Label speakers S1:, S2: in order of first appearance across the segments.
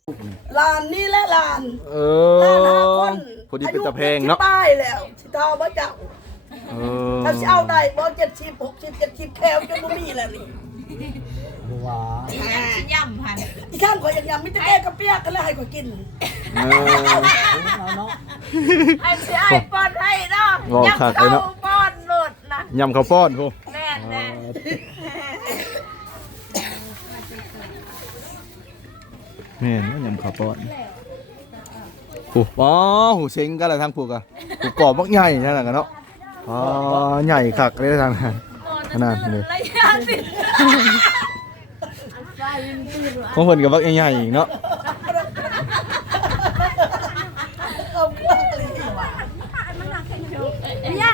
S1: ลานนี่และลาน
S2: ลาน
S1: 5 คน
S2: พอดีเป็นตะเพงเนาะ
S1: ป้ายแล้วสิเท่าบ่เจ้าถ้าสิเอาได้บ่70 60 70แคลจนบ่มีแล้วนี่
S3: ว้า
S4: ย่ำพัน
S1: อีข้างข่อยยังยำมิตรแก้กระเปียกกันแล้วให้ข่อยกิน
S3: เนาะ
S4: ไอ้สิไอ้ป้อนให้เนาะย่ำเขาป้อนหลุดนะ
S2: ยำข้าวป้อนพวก
S4: แน่แน่
S2: แม่นยำข้าวป้อนผู้อ๋อหูเซ็งกันอะไรทางผูกอะผูกกรอบมักใหญ่นั่นแหละกันเนาะอ๋อใหญ่คักเลยทางนั้นขนาดนี้ของเพิ่นกับมักใหญ่ๆอีกเนาะ
S5: Iya.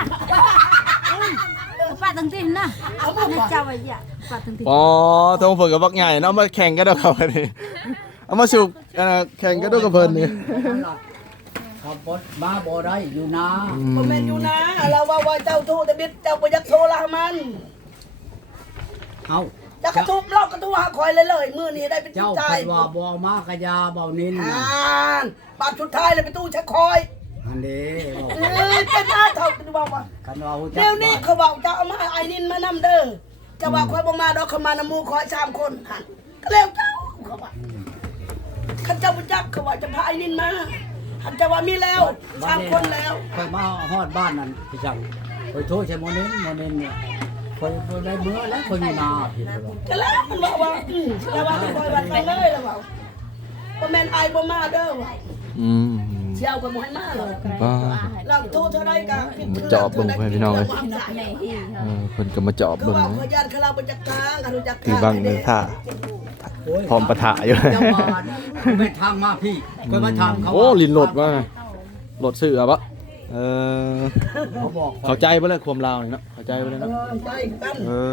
S5: Pak tengtin nah. Nah cawa ya. Pak tengtin.
S2: อ๋อทางเพิ่นกับมักใหญ่เนาะมาแข่งกันเด้อครับอันนี้เอามาสูบแข่งกันด้วยกับเพิ่นนี่
S3: ขับรถมาบ่ได้อยู่นะ
S1: บ่แม่นอยู่นะเราว่าเจ้าโทรแต่บิดเจ้าบ่อยากโทรละมัน
S3: เอา
S1: จะกระทุบลอกกระทุบหาคอยเลยมื้อนี้ได้เป็น
S3: เจ้า
S1: ใจ
S3: เพิ่นว่าบ่มากะยาเบานิน
S1: บาทสุดท้ายเลยไปตู้ชักคอย
S3: อันนี้บอก
S1: เป็นหน้าเท่ากันบอกว่า
S3: คันว่าฮู้จัก
S1: เดี๋ยวนี้เขาบอกจะเอามาไอ้นินมานำเด้อจะว่าคอยบ่มาดอกเขามานำหมู่คอย3 คนหันก็แล้วเจ้าเขาว่าข้าเจ้าบ่จักเขาว่าจะพาไอ้นินมาหันจะว่ามีแล้ว3 คนแล้ว
S3: ค่อยมาฮอดบ้านนั่นพี่จังค่อยโทรใช้โมเน้นเนี่ยค่อยบ่ได้เมื่อแล้วค่อยอยู่นาพี่บอก
S1: ก็แล้วมันบอกว่าจะว่าคอยวันไปเลยแล้วว่าบ่แม่นไอ้บ่มาเด้อว่า
S2: อืม
S1: เชี่ยวก็บ่ให้มาหรอก
S2: บ้า
S1: เราโทรเท่าไรกัน
S2: มาจอบเบิ่งให้พี่น้องเลย เพิ่นก็มาจอบ
S1: ก็
S2: เบิ่ง
S1: ว่า
S2: นะ
S1: ขยันเขาเราไปจักทางกันรู้จัก
S2: ที่บังเนื้อท่า พร้อมปะทะอยู่
S3: เจ้าบ้านไม่ทางมาพี่ค่อยมาถามเขา
S2: โอ้ลินโหลดว่าโหลดซื้ออะปะ
S3: เขาบอก
S2: เข้าใจบ่เลยความลาวนี่เนาะเข้าใจบ่เลยเนาะ
S1: ไปกัน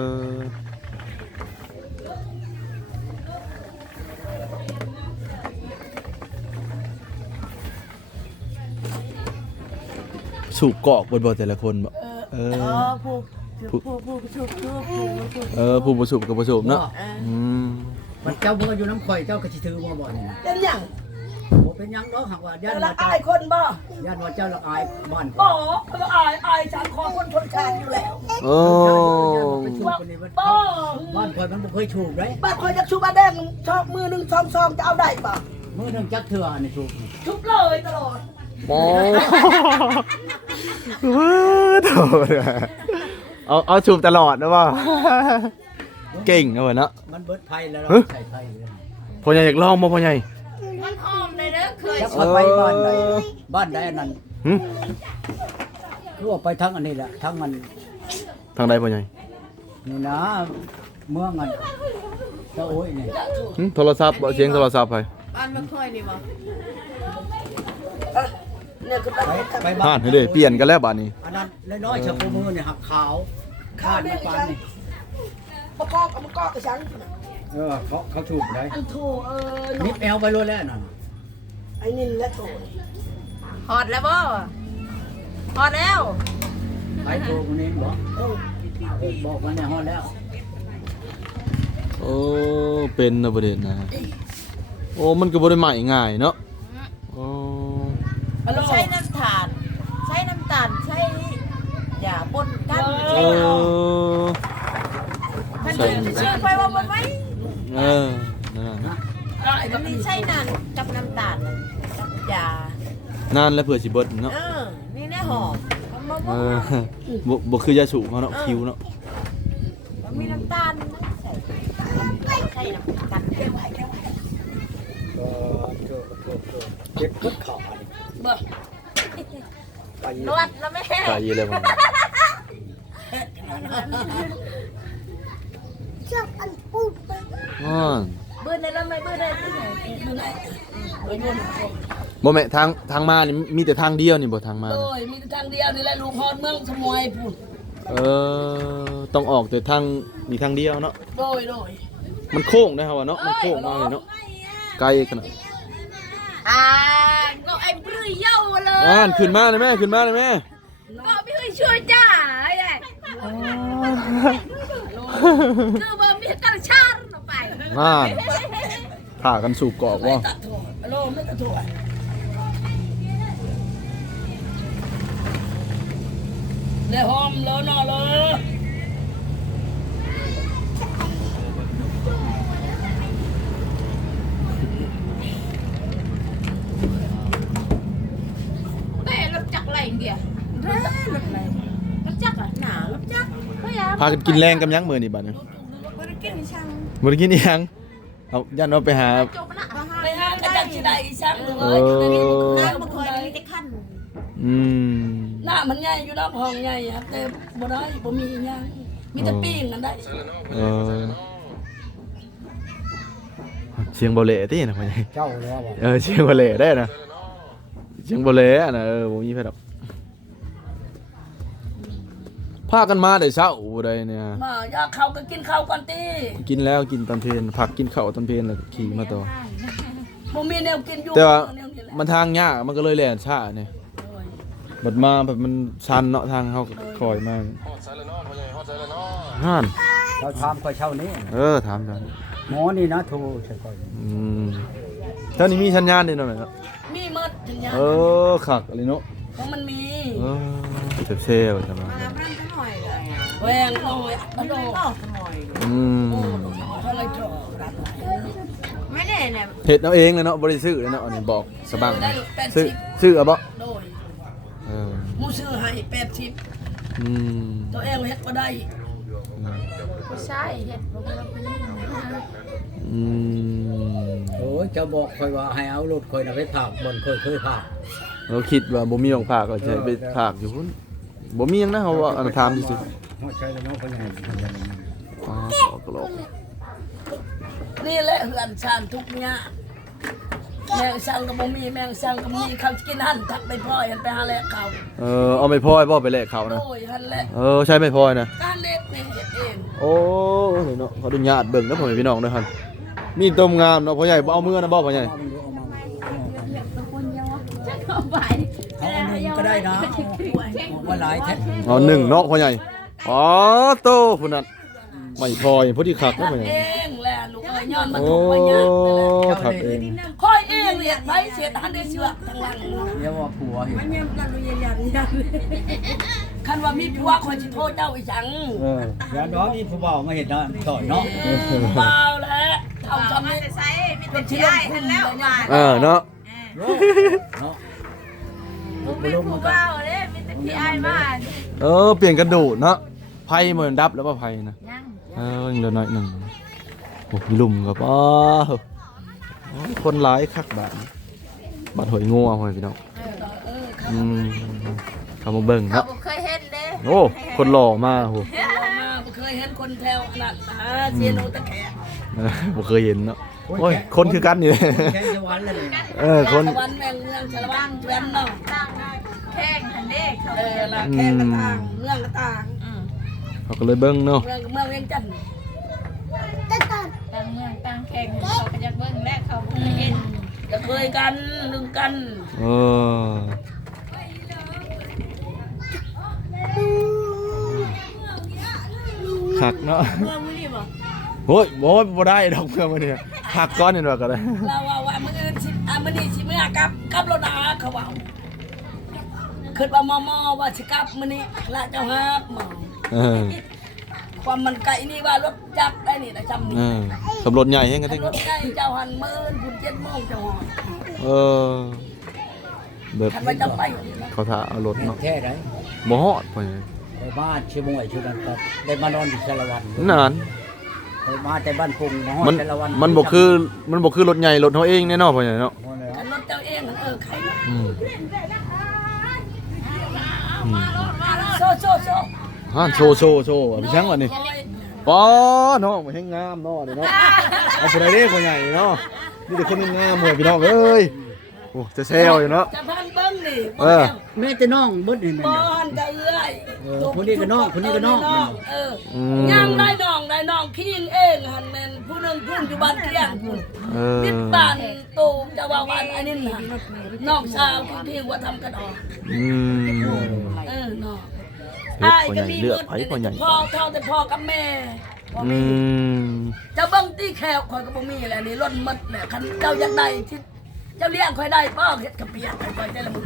S2: สูบกอกบ่แต่ละคนบ่ผู้บ่สูบก็บ่สูบเนาะ
S3: มันเจ้าบ่อยู่น้ำข่อยเจ้าก็สิถือบ่นี่
S1: เป็นหยัง
S3: บ่เป็นหยังเนาะหากว่าญา
S1: เจ้า
S3: ติ
S1: ละ
S3: ว่า
S1: อายคนบ่
S3: ญาติว่าเจ้าละอายบ้าน
S1: บ่เขาอายฉันขอคนชนชาติอยู่แล้ว
S2: โอ้
S1: บ่
S3: บ้านข่อยมันบ่เคยถูกเลย
S1: บ้านคอยอยากชูบาแดงชอบมือหนึ่งซองจะเอาได้ป่ะ
S3: มื้อนึงจักเทื่อนี่ถูก
S1: ชุบเลยตลอด
S2: โอ้โถ่เอาสูบตลอดนะว่าเก่งนะเว้ยเนาะ
S3: มันเบิดไผแล้วเราใส่ไผ
S2: พ่อใหญ่อยากลองบ่พ่อใหญ่
S4: มันหอมเลยเด้อเคย
S3: จักว่าไปบ้านใดบ้านใดอันนั้น
S2: หึ
S3: คือว่าไปทั้งอันนี้แหละทั้งมัน
S2: ทางใดพ่อใหญ่
S3: นี่นะเมืองอันเจ้าโอ้ยนี่
S2: โทรศัพท์บ่เสียงโทรศัพท์ไป
S4: บ้านมันค่อยนี่บ่
S1: เนี่ยคือ
S3: ไป
S2: ผ่านให้เลยเปลี่ยนกันแล้วบัดนี้
S3: อันนั้นน้อยๆชะโพมือเนี่ยหักขาว
S1: ข้าวเนี่ย
S3: ปา
S1: ฉั
S3: น
S1: น
S3: นี่
S1: ประกอบกับประกอบกับฉัน
S3: เขาถูกได้
S1: อันโถ
S3: นิบแอลไปโลดแล้วนั่น
S1: ไอ้นินและโถ
S4: ฮอดแล้วบ่ฮอดแล้ว
S3: ไปโทรคนนี้บอกบอกมันเนี่ยฮอดแล้ว
S2: โอ้เป็นนะประเด็นนะโอ้มันก็บ่ได้ใหม่ง่ายเนาะโอ้
S4: ใช้น้ำตาลใช้น้ำตาลใช้ยาปนกัน
S2: เอ
S4: ใช้น้ำเชื่อไปว่ามันไว้
S2: เออนั่นน่ะ
S4: มันมีใช้นานกับน้ำตาลกับยาน
S2: านแล้วเผื่อสิเบิดเนาะ
S4: นี่แน่หอมมัน
S2: เออบ่คือยาสูบเนาะคิวเนาะ
S4: มันมีน้ำตาลใช้น้ำตาล
S3: เจ็บกดขา
S1: บ่
S4: นวดแล้วแม่
S2: ไกลเลยมัน
S1: ชอบอันพูดไป
S2: อ้อ
S4: เบื่อในแล้วไม่เบื่อในที่ไหน
S1: มันไหนโอ้ยนุ่น
S2: บ่แม่ทางมานี่มีแต่ทางเดียวนี่บ่ทางมา
S1: โด
S2: น่ะ
S1: ยมีทางเดียวนี่แหละลูกฮอดเมืองสมวยพูด
S2: ต้องออกแต่ทางมีทางเดียวเนาะ
S1: โดย
S2: มันโค้งนะครับว่าเนาะมันโค้งมากเลยเนาะไกลขนาด
S4: ก็ไอ้เบื่อเย้าเลย
S2: ขึ้นมาเลยแม่ขึ้นมาเลยแม่
S4: ก็ไม่เคยช่วยจ้าไอ้เนี่ยคือว่ามีการชาร์จไป
S2: ผ่ากันสูบกอกว่า
S1: ตัดโถไม่กระถั่วเลยหอมแล้วนอเลย
S4: เต้รถจักรอะไรอย่างเดียวรถอะไรรถจักรอ่ะหนารถจักรพยายาม
S2: พากันกินแรงกับยังมื้อนี่บัดนี้
S4: บริกินช่าง
S2: บ่ได้กินอีหยังเอาย่านเอาไปหา
S4: จบนะ
S1: ไปหากระจับชิได้อีช่างเลย
S4: น้ำมันเคยมีแต่ขั้น
S2: อืม
S1: หน้ามันใหญ่อยู่นอกห้องใหญ่ครับแต่บ่ได้บ่มีอีหยังมีแต่ปิ้งนั่นได้
S2: เออเสียงบ่เละตินะพ่อใหญ่
S3: เจ้าแล้วบ่
S2: เสียงบ่เละได้นะเสียงบ่เละนะบ่มีไผดอกพากันมาได้เช้าบ่ได้เนี่ย
S1: มาอยากเข้าก็กินข้าวก่อนติ
S2: กินแล้วกินตอนเพลนพักกินข้าวตอนเพลนแล้วก็ขี่มาต่อ
S1: บ่มีแนวกินอยู่
S2: แต่ว่า
S1: แนวนี้แหละ
S2: มันทางยากมันก็เลยแล่นช้าเนี่ยบัดมาแบบมันชันเนาะทางเฮาก็คอยมาฮ่าน
S3: เราถามค่อยเช่านี้
S2: ถามจัง
S3: หมอนี่นะโทรใช่ก่อน
S2: เท่านี้มีสัญญาณนี่เนาะเนาะ
S1: มีหมดจังหยัง
S2: คักอะไรเนาะ
S1: ของมันมี
S2: เซลจังว่า
S4: น้ำมันก็หน่อยเลย
S1: แหวงน้อยกระโดด
S4: ก็หน่อย
S1: เท่าไรโตรัด
S4: ไม่ได้เนี่ย
S2: เฮ็ดเอาเองเลยเนาะบ่ได้ซื้อเลยเนาะอันนี้บอกสบังซื้อเอาบ่
S1: โดย
S2: เออ
S1: หมูซื้อให้80
S2: อืม
S1: ตัวเองเฮ็ดบ่ได้
S4: ไม่ใช่เห็ดพวกเราไปนี่นะ
S2: อืม
S3: โอ้ยเจ้าบอกค่อยว่าให้เอารถค่อยน่ะไปผากบ่อนเคยผาก
S2: เราคิดว่าบ่มีของฝากก็ใช้ไปฝากอยู่พุ่นบ่มีหยังนะเขาว่าอันถามซื่อ
S3: หัวใจแล้วเนาะพ่อใหญ่
S2: ๆอ๋อก็ลอก
S1: นี่แหละเฮือนชานทุกเนี่ยแมงสังก็บ่มีแมงสังก็มีเขากินหั่นทักไปพ่อยหันไปหาแลกเขา
S2: เอาไม่พลอยบ่ไปแลกเขานะ
S1: โอ้ยหั่นแหละ
S2: ใช่ไม่พลอยนะ
S1: การเล็กนี่เฮ็ดเอง
S2: โอ้ยเนาะขออนุญาตเบิ่งนะพ่อแม่พี่น้องเด้อหั่นมีต้มงามเนาะพ่อใหญ่บ่เอามือนะบ่พ่อใหญ่
S4: เอาไป
S3: เอาหนึ่งก็ได้นะว่าหลายแท้
S2: เอาหนึ่งเนาะพ่อใหญ่อ๋อโตพุ่นน่ะไม่พลอยพอดีคักเนาะพ่อใหญ่
S1: เองแหละลูกเอ้ยย้อนมา
S2: โอ้
S1: ทุกวันยากนั่นแหละ
S2: คักเอง
S1: ค่อยเองเรียกไผเสียหันได้เชือกทางหลัง
S3: เรียกว่าผัวเห็น
S1: คันว่ามีผัวคอยสิโทษเจ้าอีจัง
S3: ยาดอกอีผู้บ่าวมาเห็นเนาะต่อยเนาะ
S1: เปล่าแหละเท่าจำนี้
S4: ใช้มีแต่ที่ได้ทันแล้วมา
S2: เนาะ
S3: เนาะ
S4: ไม่รู้ว่าเลยมีแต่ที่ไอ้มา
S2: เปลี่ยนกระดูดเนาะไพ่เหมือนดับแล้วป่ะไพ่นะ
S4: ยัง
S2: เดี๋ยวหน่อยหนึ่งโอ้มีลุ่มกับคนร้ายคักบาทบัดหอยงัวหอยพี่น้องเขามาเบิ่งค
S4: เขา
S2: รับ
S4: เคยเห็นเด้
S2: โอ้คนหล่อมากโห
S1: มาบ่เคยเห็นคนแถวขนาดเสียโนตะแขก
S2: บ่เคยเห็นเนาะโอ้ยคนคือกันนี่เลย
S3: แค่จะวันเลย
S2: คน
S1: ตะวันแมงเมืองชะละวันแว่นเนาะ
S4: ตั้งแข้งทันเด้เขา
S1: ละแขกกระต่างเมืองกระต่าง
S2: เขาก็เลยเบิ่งเนาะ
S1: เมืองเวียงจันทน์
S4: ตั้งเมืองตั้งแข้งเขาก็จะเบิ่งแรกเขาเห็น
S1: จะเคยกันลึงกัน
S2: คักเนาะ
S1: เมืองมื้อนี้บ่
S2: โอ้ยบ่ได้ดอกเพื่อนมาเนี่ยหักก้อนนี่ว่าก็ได้
S1: เราว่ามื้ออื่นสิมื้อนี้สิมื้อกลับรถนาเขาว่าคิดว่ามอว่าสิกลับมื้อนี้ละเจ้าฮับหมอความมันไกลนี่ว่ารถจักรได้นี่นะจำนี่
S2: ขับรถใหญ่ยังกัน
S1: ร
S2: ทั้ง
S1: ถใกล้เจ้าหันมื้อคุณ7 โมงเจ้าฮอด
S2: แบบ
S1: คันว่าจะไป
S2: เขาถ่าเอารถเนาะ
S3: แค่ไหน
S2: บ่ฮอดไป
S3: ไปบ้านชื่อมวยชื่อนั้นก็ได้มานอนอยู่ชาละวัน
S2: นาน
S3: ไปมาแต่บ้านพุงมาฮอด
S2: มัน
S3: ชาละวัน
S2: มันบ่คือรถใหญ่รถเฮาเองแน่เนาะพ่อใหญ่เนาะ
S1: คันรถเจ้าเองใคร โซ่
S2: ฮะโชว์พี่ช่างวันนี้ป๋อน้องมันแห้งงามเนาะเดี๋ยวเนาะเอาผู้ใดเด้พ่อใหญ่เนาะนี่แต่คนงามหมดพี่น้องเอ้ยโอ้จะแซวอยู่เนาะ
S1: จะพันเบิ้งนี่
S3: แม่จะน้องเบิดเห็น
S1: บอนจะเอื้อย
S3: คนนี้ก็น้องคนนี้ก็น้อง
S1: ย่างได้น้องขี้เองหันแม่นผู้นึงพุ่นอยู่บ้านเที่ยงพุ่นปิดบ้านตูมจะว่าวันอันนี้น่ะน้องสาวที่ว่าทำกันออกน้องอ้ายก็มีหมดพ่อเท่าแต่พ่อกับแม่จะเบิ้งตีแขวคอยก็บ่มีแหละนี่ล้นหมดแหละคันเจ้าอยากได้ที่เจ้าเลี้ยงค่อยได้ป้อเฮ็ดกระเปียกค่อยแต่ละมื้อ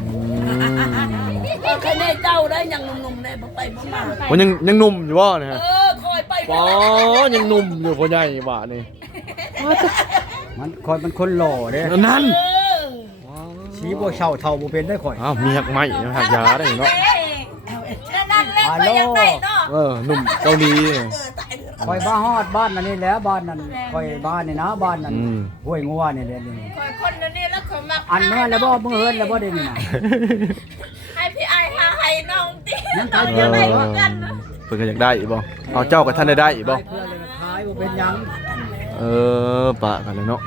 S1: ค่อยแน่เจ้าได้ยังหนุ่มๆได้บ่ไปบ่มา
S2: มันยังหนุ่มอยู่บ่เนี่ยฮะ
S1: คอยไป
S2: ป๋อยังหนุ่มอยู่พ่อใหญ่บ่นี่
S3: มันคอยมันคนหล่อเด้
S2: นั่น
S3: สีบ่เช่าเท่าบ่เป็นได้ข่อย
S2: อ้าวมีหักไม้หักยาได้เนาะ
S4: นั่นเล่นก็ยังได้เนาะ
S2: หนุ่มเกาหลี
S3: ข่อยมาฮอดบ้านนั่นนี่แหล้วบ้านนั้นข่อยบ้านนี่นะบ้านนั้นห้วยงัวนี่แหละนี่
S4: คอยคนเดี๋ยวนี้แล้วเขามัก
S3: อันเมื่อแล้วบ่มื้อเฮินแล้วบ่ได้นี่นะ
S4: ให้พี่ไอ้หาให้น้องติ
S3: ยัง
S4: น้
S3: ขา
S4: อย ง
S3: เดี
S4: ยั
S3: ยว
S4: ง
S3: ได้
S4: ได้เหมือนกัน
S2: เพิ่นก็อยากได้อีกบ่เอาเจ้ากับท่านได้อีกบ่
S3: ขายเพื่อเลยขายบ่เป็นหยัง
S2: ปะกันเลยเนาะ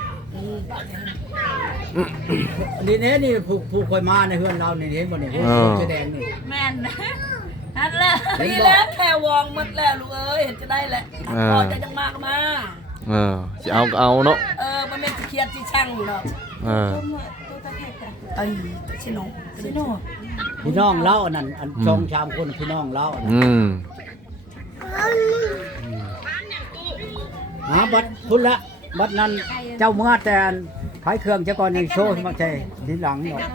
S3: นี่แน่นี่ผู้ข่อยมาในเฮือนเรานี่เห็นบ่นี่แสดงนี่
S4: แม่นนั่นแหละ
S1: ดีแล้วแค่วองหมดแล้วลูกเอ้ยเห็นจะได้แหละพอจะจังมากมา
S2: สิเอาก็เอาเนาะ
S1: มันไม่เครียดที่ช่างเนาะไอ้ชิโน
S3: พี่น้องเล่านั่นอันช่องชามคนพี่น้องเล่าบัดพุ่นละบัดนั้นเจ้าเมื่อแต่ขายเครื่องเจ้าก่อนยังโชว์มาใช่ทีหลังเนาะ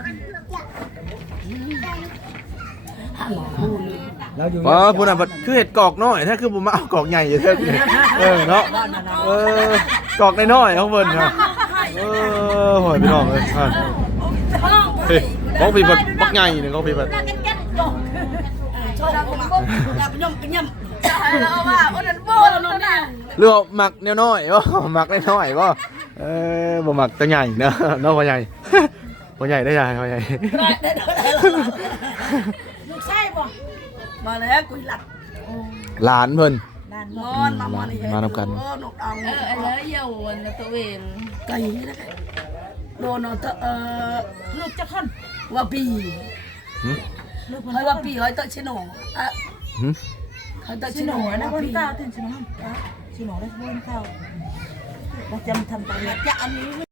S3: เราอยู่
S2: พุ่นน่ะคือเห็ดกอกน้อยถ้าคือบ่มาเอากอกใหญ่อยู่เด้อเนาะกอกน้อยๆของเพิ่นฮะโหยพี่น้องเอ้ยของพี่บักใหญ่นี่ของพี่บัด
S1: โชคอยากย่อมกินย่ำ
S4: เราว่าคนนั้นโบนนน่ะ
S2: เรือหมักแนวน้อยบ่หมักน้อยๆบ่บ่หมักตัวใหญ่เนาะเนาะพ่อใหญ่พ่อใหญ่ได้ใหญ่พ่อใหญ่
S1: ลูกไส้บ่มาแล้วกุยหลับ
S2: หลานเพิ่น
S1: มอนมาน
S2: นำกัน
S1: นกดอง
S4: แล้วเยาวันตัวเอง
S1: ไก่นะโดน
S4: ลูกจะคน
S1: ว่าปีเฮ้ยว่าปีเฮ้ยตัวชิโนอ่ะเฮ้ยตัวชิโนนะปี
S4: ถึงชิโนได้พูดเท่าเราจำทำไปแล้วจะอันนี้